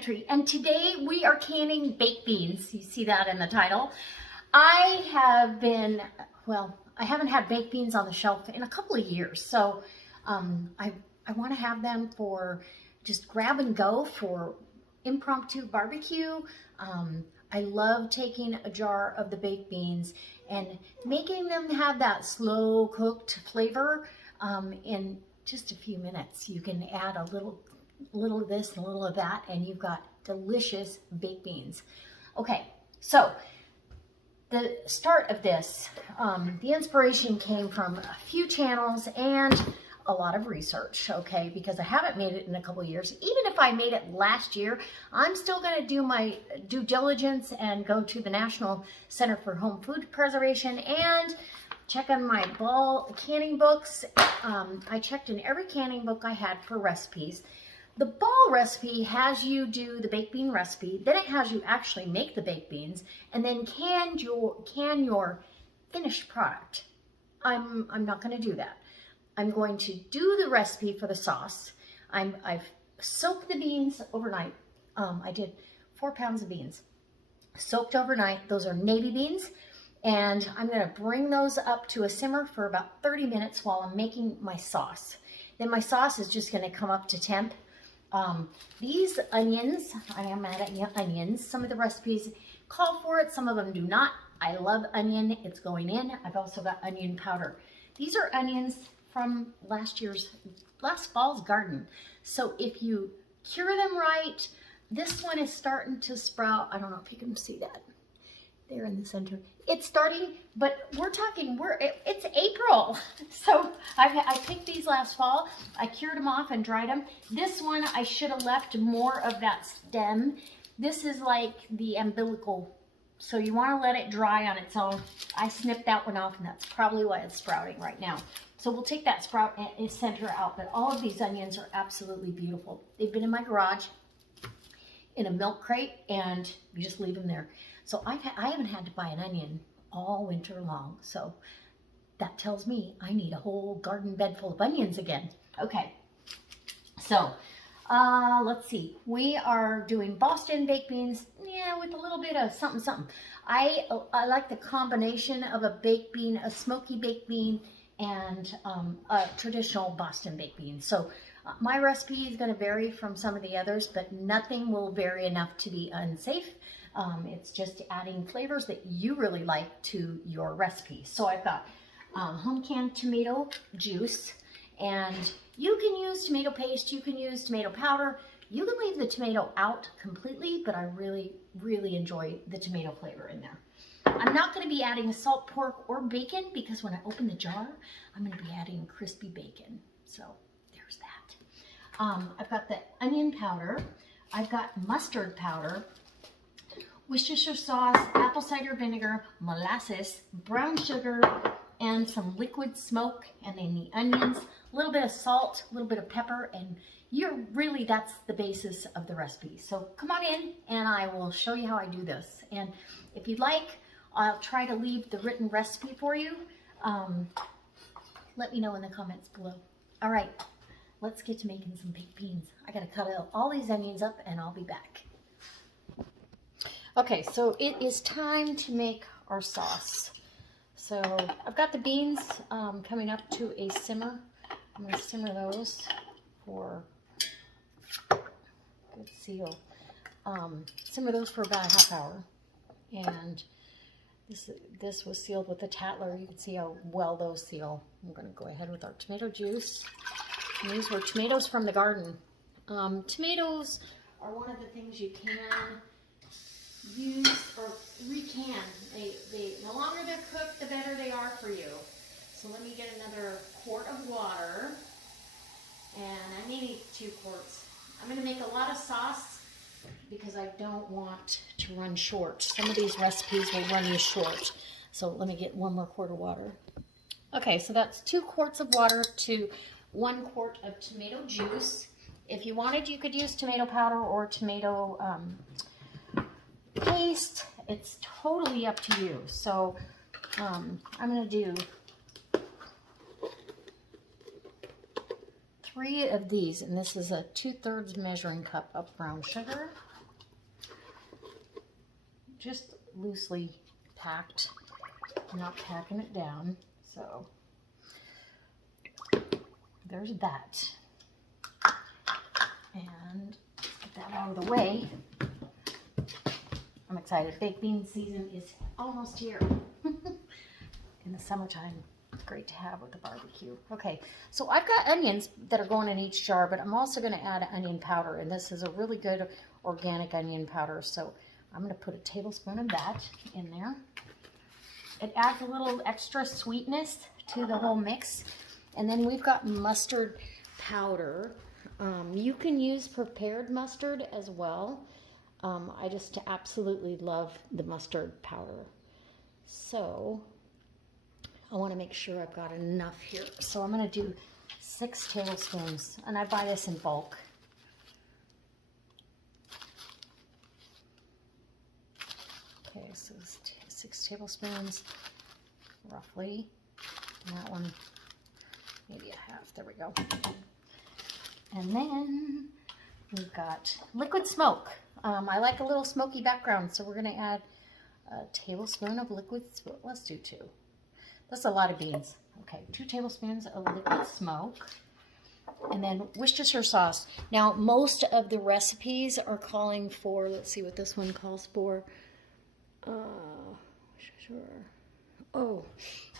Pantry, and today we are canning baked beans. You see that in the title. I haven't had baked beans on the shelf in a couple of years, so I want to have them for just grab and go for impromptu barbecue. I love taking a jar of the baked beans and making them have that slow cooked flavor in just a few minutes. You can add a little of this and a little of that, and you've got delicious baked beans. Okay, so the start of this, the inspiration came from a few channels and a lot of research, okay, because I haven't made it in a couple of years. Even if I made it last year, I'm still going to do my due diligence and go to the National Center for Home Food Preservation and check on my ball canning books. I checked in every canning book I had for recipes. The ball recipe has you do the baked bean recipe, then it has you actually make the baked beans, and then can your finished product. I'm not going to do that. I'm going to do the recipe for the sauce. I've soaked the beans overnight. I did 4 pounds of beans soaked overnight. Those are navy beans, and I'm going to bring those up to a simmer for about 30 minutes while I'm making my sauce. Then my sauce is just going to come up to temp. These onions, I am adding onions. Some of the recipes call for it, some of them do not. I love onion, it's going in. I've also got onion powder. These are onions from last fall's garden. So if you cure them right, this one is starting to sprout. I don't know if you can see that. There in the center. It's starting, but it's April. So I picked these last fall. I cured them off and dried them. This one, I should have left more of that stem. This is like the umbilical, so you want to let it dry on its own. I snipped that one off, and that's probably why it's sprouting right now. So we'll take that sprout and center out, but all of these onions are absolutely beautiful. They've been in my garage in a milk crate, and you just leave them there. So I haven't had to buy an onion all winter long. So that tells me I need a whole garden bed full of onions again. Okay, so let's see. We are doing Boston baked beans, with a little bit of something. I like the combination of a baked bean, a smoky baked bean, and a traditional Boston baked bean. So my recipe is going to vary from some of the others, but nothing will vary enough to be unsafe. It's just adding flavors that you really like to your recipe. So I've got home canned tomato juice, and you can use tomato paste, you can use tomato powder, you can leave the tomato out completely, but I really, really enjoy the tomato flavor in there. I'm not going to be adding salt pork or bacon because when I open the jar, I'm going to be adding crispy bacon. So there's that. I've got the onion powder, I've got mustard powder, Worcestershire sauce, apple cider vinegar, molasses, brown sugar, and some liquid smoke, and then the onions, a little bit of salt, a little bit of pepper, and that's the basis of the recipe. So come on in and I will show you how I do this. And if you'd like, I'll try to leave the written recipe for you. Let me know in the comments below. All right, let's get to making some baked beans. I gotta cut all these onions up and I'll be back. Okay, so it is time to make our sauce. So I've got the beans coming up to a simmer. I'm going to simmer those for good seal. Simmer those for about a half hour. And this was sealed with a Tatler. You can see how well those seal. I'm going to go ahead with our tomato juice. And these were tomatoes from the garden. Tomatoes are one of the things you can use or recan. The longer they're cooked, the better they are for you. So let me get another quart of water, and I may need 2 quarts. I'm going to make a lot of sauce because I don't want to run short. Some of these recipes will run you short. So let me get 1 more quart of water. Okay, so that's 2 quarts of water to 1 quart of tomato juice. If you wanted, you could use tomato powder or tomato paste. It's totally up to you. So I'm going to do 3 of these, and this is a 2/3 measuring cup of brown sugar. just loosely packed. I'm not packing it down. So there's that. And get that out of the way. I'm excited. Baked bean season is almost here. In the summertime, it's great to have with the barbecue. Okay, so I've got onions that are going in each jar, but I'm also going to add onion powder, and this is a really good organic onion powder. So I'm going to put a tablespoon of that in there. It adds a little extra sweetness to the whole mix. And then we've got mustard powder. You can use prepared mustard as well. I just absolutely love the mustard powder. So I want to make sure I've got enough here. So I'm going to do 6 tablespoons, and I buy this in bulk. Okay, so 6 tablespoons, roughly. And that one, maybe a half. There we go. And then we've got liquid smoke. I like a little smoky background, so we're going to add a tablespoon of liquid smoke. Let's do 2. That's a lot of beans. Okay, 2 tablespoons of liquid smoke. And then Worcestershire sauce. Now, most of the recipes are calling for, let's see what this one calls for. Oh,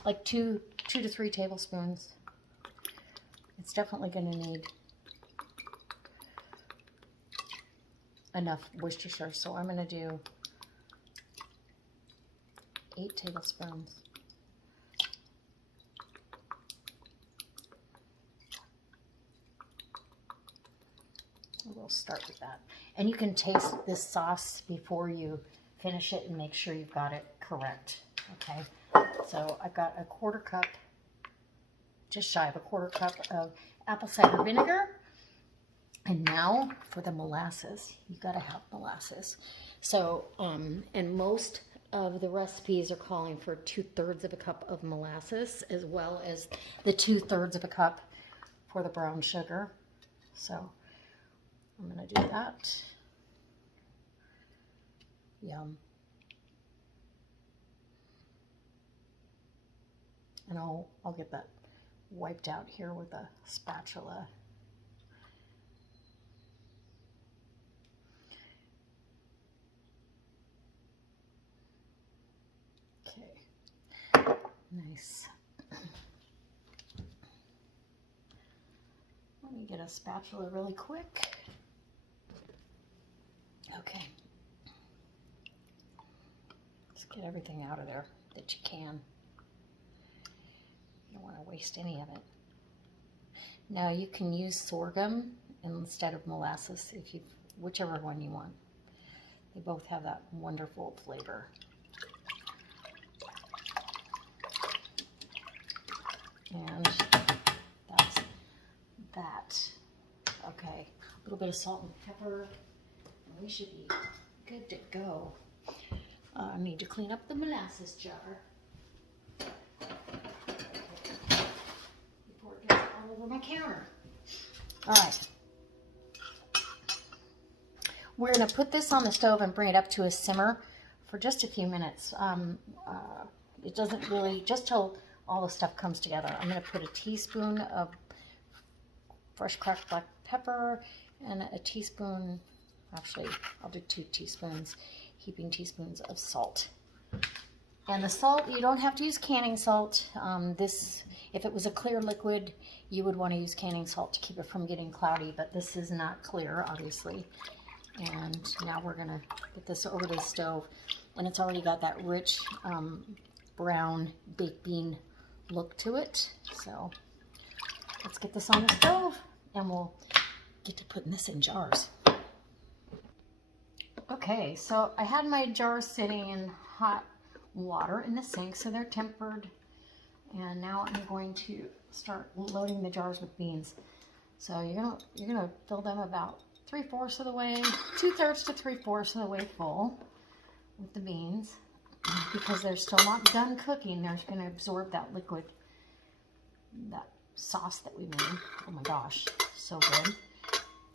like 2 to 3 tablespoons. It's definitely going to need enough Worcestershire, so I'm going to do 8 tablespoons. We'll start with that. And you can taste this sauce before you finish it and make sure you've got it correct. Okay, so I've got a 1/4 cup, just shy of a 1/4 cup of apple cider vinegar. And now for the molasses. You got to have molasses. So, and most of the recipes are calling for 2/3 of a cup of molasses, as well as the 2/3 of a cup for the brown sugar. So I'm going to do that. Yum. And I'll get that wiped out here with a spatula. Okay. Nice. Let me get a spatula really quick. Okay. Just get everything out of there that you can. You don't want to waste any of it. Now you can use sorghum instead of molasses, if you, whichever one you want. They both have that wonderful flavor. And that's that. Okay, a little bit of salt and pepper, and we should be good to go. I need to clean up the molasses jar before it gets all over my counter. All right. We're going to put this on the stove and bring it up to a simmer for just a few minutes. It doesn't really, just till all the stuff comes together. I'm going to put a teaspoon of fresh cracked black pepper and a teaspoon, actually I'll do 2 teaspoons, heaping teaspoons of salt. And the salt, you don't have to use canning salt. If it was a clear liquid, you would want to use canning salt to keep it from getting cloudy, but this is not clear, obviously. And now we're gonna get this over the stove, and it's already got that rich brown baked bean look to it. So let's get this on the stove, and we'll get to putting this in jars. Okay, so I had my jars sitting in hot water in the sink, so they're tempered. And now I'm going to start loading the jars with beans. So you're gonna fill them about 3/4 of the way, 2/3 to 3/4 of the way full with the beans, because they're still not done cooking. They're going to absorb that liquid, that sauce that we made. Oh my gosh, so good.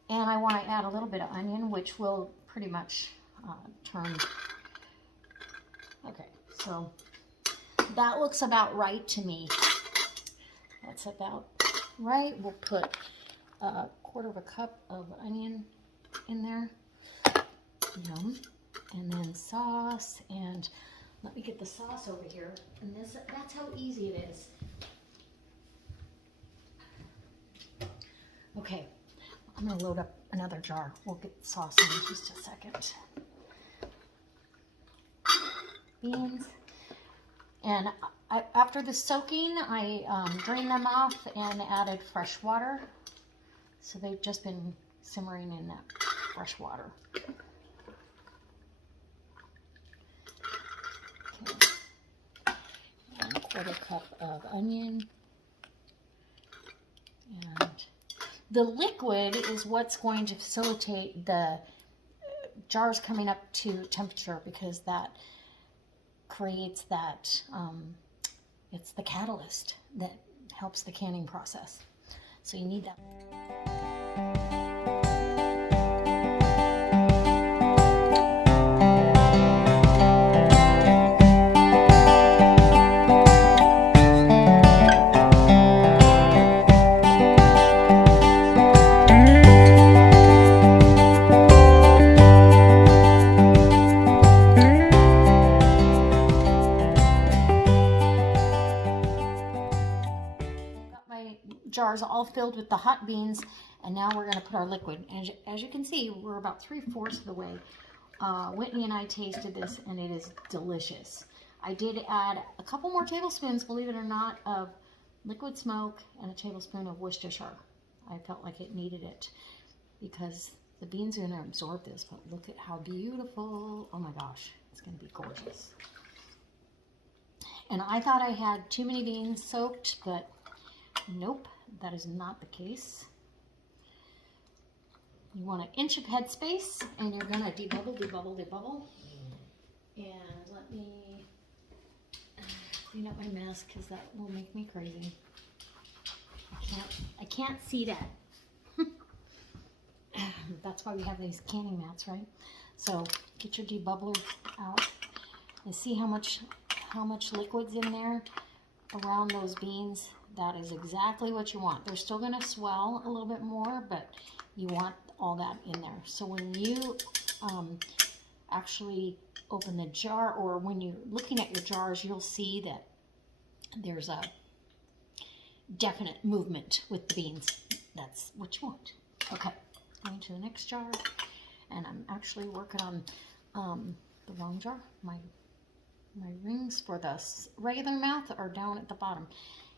And I want to add a little bit of onion, which will pretty much turn Okay, so that looks about right to me. That's about right. We'll put a quarter of a cup of onion in there. Yum. And then sauce, and let me get the sauce over here. And that's how easy it is. Okay, I'm gonna load up another jar. We'll get the sauce in just a second. Beans. And after the soaking, I drained them off and added fresh water. So they've just been simmering in that fresh water. Okay. And a quarter cup of onion. And the liquid is what's going to facilitate the jars coming up to temperature, because that creates that, it's the catalyst that helps the canning process. So you need that. Jars all filled with the hot beans, and now we're going to put our liquid. And as you can see, we're about 3/4 of the way. Whitney and I tasted this, and it is delicious. I did add a couple more tablespoons, believe it or not, of liquid smoke and a tablespoon of Worcestershire. I felt like it needed it because the beans are going to absorb this. But look at how beautiful! Oh my gosh, it's going to be gorgeous. And I thought I had too many beans soaked, but nope. That is not the case. You want an inch of headspace, and you're going to debubble, debubble, debubble. And let me clean up my mess, because that will make me crazy. I can't see that. That's why we have these canning mats, right? So get your debubbler out and see how much liquid's in there around those beans. That is exactly what you want. They're still going to swell a little bit more, but you want all that in there. So when you actually open the jar, or when you're looking at your jars, you'll see that there's a definite movement with the beans. That's what you want. Okay, going to the next jar, and I'm actually working on the wrong jar. My rings for the regular mouth are down at the bottom.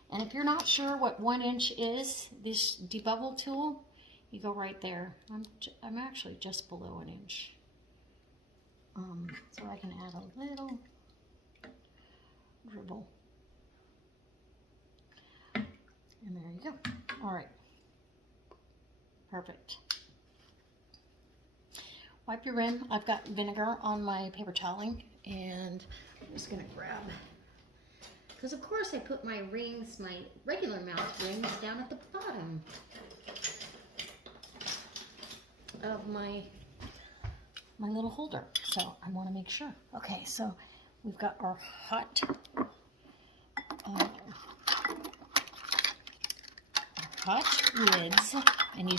And if you're not sure what 1 inch is, this debubble tool, you go right there. I'm actually just below 1 inch. So I can add a little dribble. And there you go. All right. Perfect. Wipe your rim. I've got vinegar on my paper toweling, and I'm just going to grab, because of course I put my rings, my regular mouth rings, down at the bottom of my little holder. So I want to make sure. Okay, so we've got our hot lids, and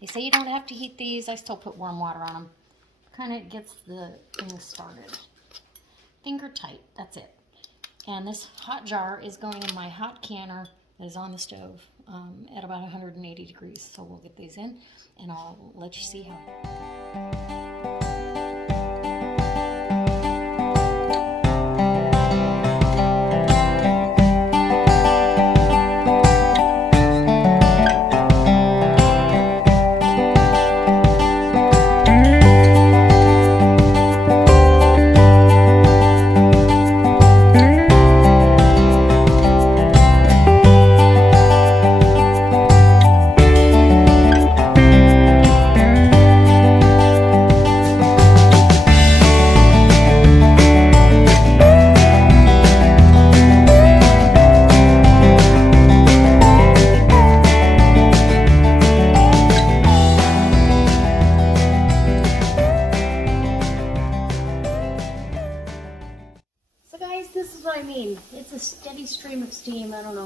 they say you don't have to heat these. I still put warm water on them. Kind of gets the thing started. Finger tight, that's it. And this hot jar is going in my hot canner that is on the stove at about 180 degrees. So we'll get these in, and I'll let you see how.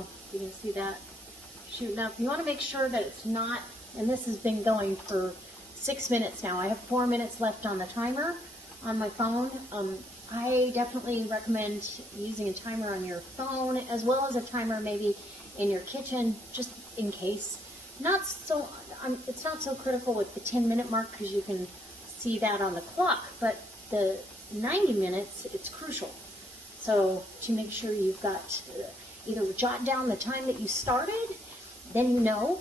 know if you can see that shooting up. You want to make sure that it's not, and this has been going for 6 minutes now. I have 4 minutes left on the timer on my phone. I definitely recommend using a timer on your phone as well as a timer maybe in your kitchen, just in case. Not so, it's not so critical with the 10-minute mark because you can see that on the clock, but the 90 minutes, it's crucial. So to make sure you've got, either jot down the time that you started, then you know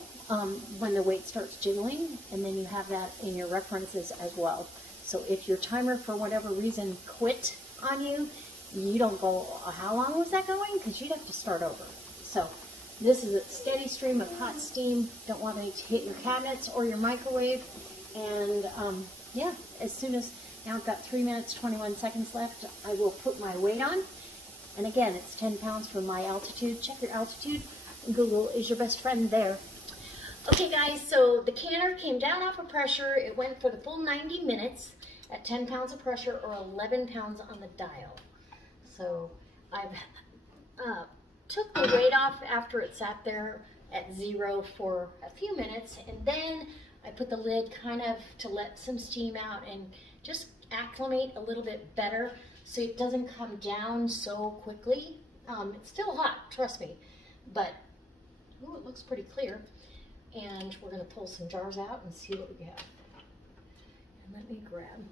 when the weight starts jiggling, and then you have that in your references as well. So if your timer for whatever reason quit on you, you don't go, how long was that going? Because you'd have to start over. So this is a steady stream of hot steam. Don't want it to hit your cabinets or your microwave. And yeah, as soon as, now I've got 3 minutes, 21 seconds left, I will put my weight on. And again, it's 10 pounds for my altitude. Check your altitude. Google is your best friend there. Okay guys, so the canner came down off of pressure. It went for the full 90 minutes at 10 pounds of pressure or 11 pounds on the dial. So I've took the weight off after it sat there at 0 for a few minutes, and then I put the lid kind of to let some steam out and just acclimate a little bit better so it doesn't come down so quickly. It's still hot, trust me, but ooh, it looks pretty clear. And we're going to pull some jars out and see what we have. And let me grab.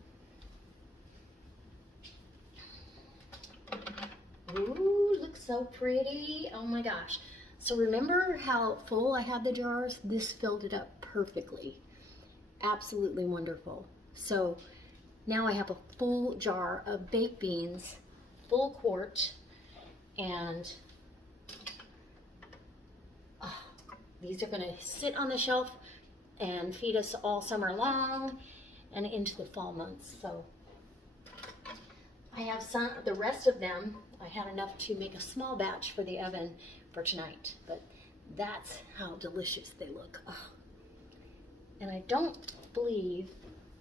Ooh, looks so pretty. Oh my gosh. So remember how full I had the jars? This filled it up perfectly. Absolutely wonderful. So now I have a full jar of baked beans, full quart, and these are going to sit on the shelf and feed us all summer long and into the fall months. So I have some, the rest of them, I had enough to make a small batch for the oven for tonight, but that's how delicious they look. Oh. And I don't believe,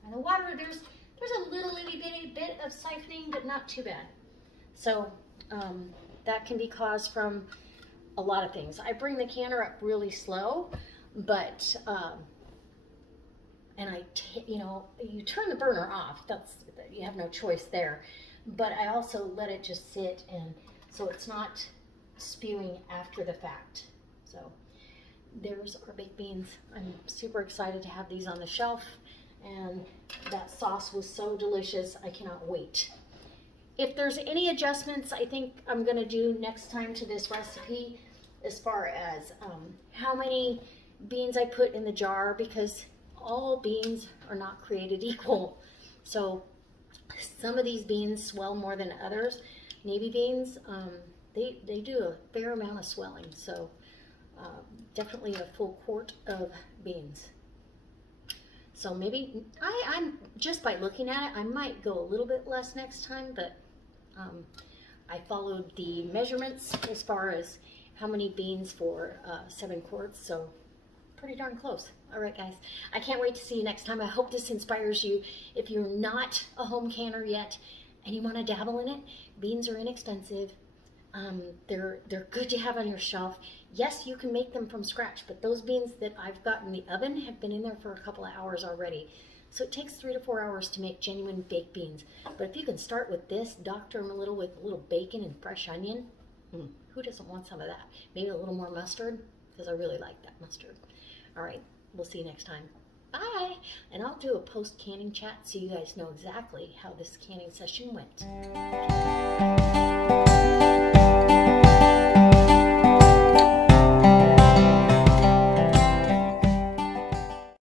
and the water, there's a little itty bitty bit of siphoning, but not too bad. So that can be caused from a lot of things. I bring the canner up really slow, but and you know, you turn the burner off. That's, you have no choice there. But I also let it just sit, and so it's not spewing after the fact. So there's our baked beans. I'm super excited to have these on the shelf, and that sauce was so delicious. I cannot wait. If there's any adjustments I think I'm gonna do next time to this recipe, as far as how many beans I put in the jar, because all beans are not created equal. So some of these beans swell more than others. Navy beans, they do a fair amount of swelling. So definitely a full quart of beans. So maybe, I'm just by looking at it, I might go a little bit less next time, but I followed the measurements as far as how many beans for 7 quarts, so pretty darn close. All right, guys, I can't wait to see you next time. I hope this inspires you. If you're not a home canner yet and you want to dabble in it, beans are inexpensive. They're good to have on your shelf. Yes, you can make them from scratch, but those beans that I've got in the oven have been in there for a couple of hours already. So it takes 3 to 4 hours to make genuine baked beans. But if you can start with this, doctor them a little with a little bacon and fresh onion, who doesn't want some of that? Maybe a little more mustard, because I really like that mustard. All right, we'll see you next time. Bye. And I'll do a post-canning chat so you guys know exactly how this canning session went.